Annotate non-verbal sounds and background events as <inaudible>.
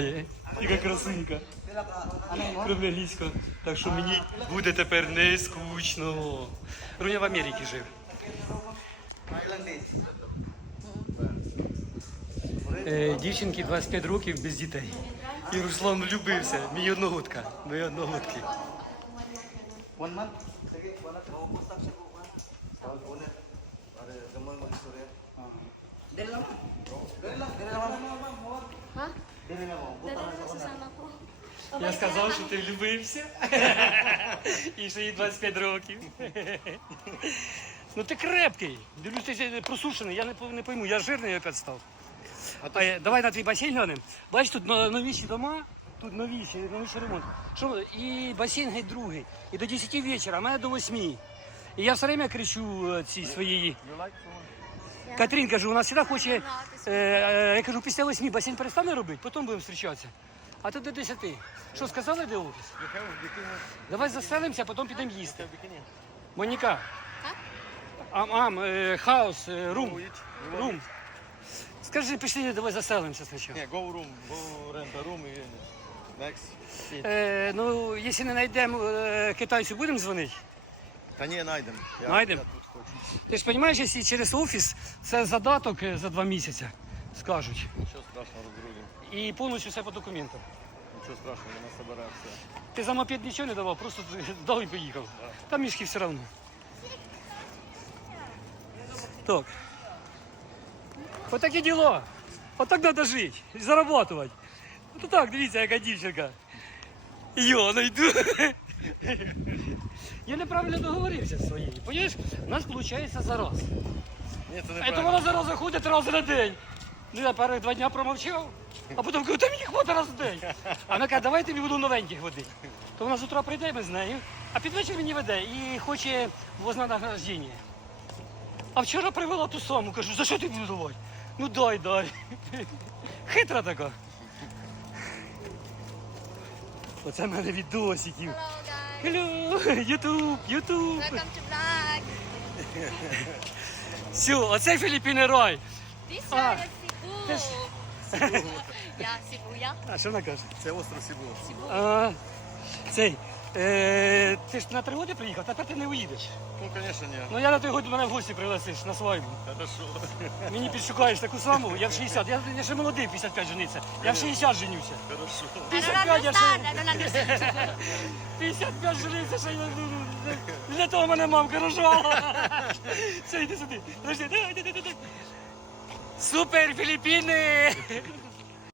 знімає. Яка красунька. Кругляліська. Так що мені буде тепер не скучно. Руня в Америці жив. Е, дівчинки 25 років без дітей. І Руслан влюбився. Мій одногодка. Мої одногодки. One Я сказав, що ти влюбився. <laughs> І що їй 25 років. <laughs> Ну ти крепкий. Дивлюсь, ти просушений, я не, не пойму, я жирний опять став. А, е, давай на твій басейн глянемо. Бачиш, тут новіші дома, тут новіші, новіший ремонт. Що, і басейн геть другий. І до 10 вечора, а мене до 8. І я все время кричу е, цій своїй. Катрін, кажу, у нас завжди хоче. Е, е, я кажу, після 8 басейн перестане робити, потім будемо зустрічатися. А тут до 10. Що, сказали, де офіс? Давай заселимося, потім підемо їсти. Моніка. Ам, ам, е, хаус, е, рум. Рум. Скажи, пішли, давай заселимося спочатку. Go room, go rent a room і next. Е, ну, якщо не знайдемо е, китайцю, будемо дзвонити? Та ні, найдем. Я, Найдем? Я тут хочу. Ти ж розумієш, якщо через офіс це задаток е, за два місяці, скажуть. Нічого страшного розгрузимо. І повністю все по документам. Нічого страшного, вона собере все. Ти за мопед нічого не давав, просто <laughs> дав і поїхав. Там мішки все одно. Так. Отакі діло. Отак треба жити. І зарабатувати. Ну так, дивіться, яка дівчинка. Йо, найду. <laughs> Я неправильно договорився з своєю. Понимаєш, у нас виходить за раз. Ні, це А то неправильно. вона зараз заходить раз на день. Ну я перших два дня промовчав, а потім кажу, та мені хватить раз в день. А вона каже, давай тобі буду новеньких водити. То вона з утра прийде ми з нею, а під вечір мені веде і хоче вознаграждення. А вчора привела ту саму, кажу, за що ти буду давати? Ну дай, дай. Хитра така. Оце в мене. Hello guys. Hello, YouTube, YouTube. Welcome to vlog. Сю, оце Філіппіни Рой. This Ah, one is Cebu. this- Я Cebu, yeah. А що вона каже? Це остров Сібу. А, цей. Е, ти ж на три роки приїхав, тепер ти не уїдеш. Ну, звісно, ні. Ну я на той год мене в гості пригласиш на свадьбу. Хорошо. Мені підшукаєш таку саму, я в 60. Я, я ще молодий, 55 жениться. Я в 60 женюся. Хорошо. 55 я ще. I don't understand. 55 жениться, ще я, ну, ну, для того мене мамка рожала. Все, йди сюди. Подожди, дай, дай, дай, дай. Супер, Філіппіни!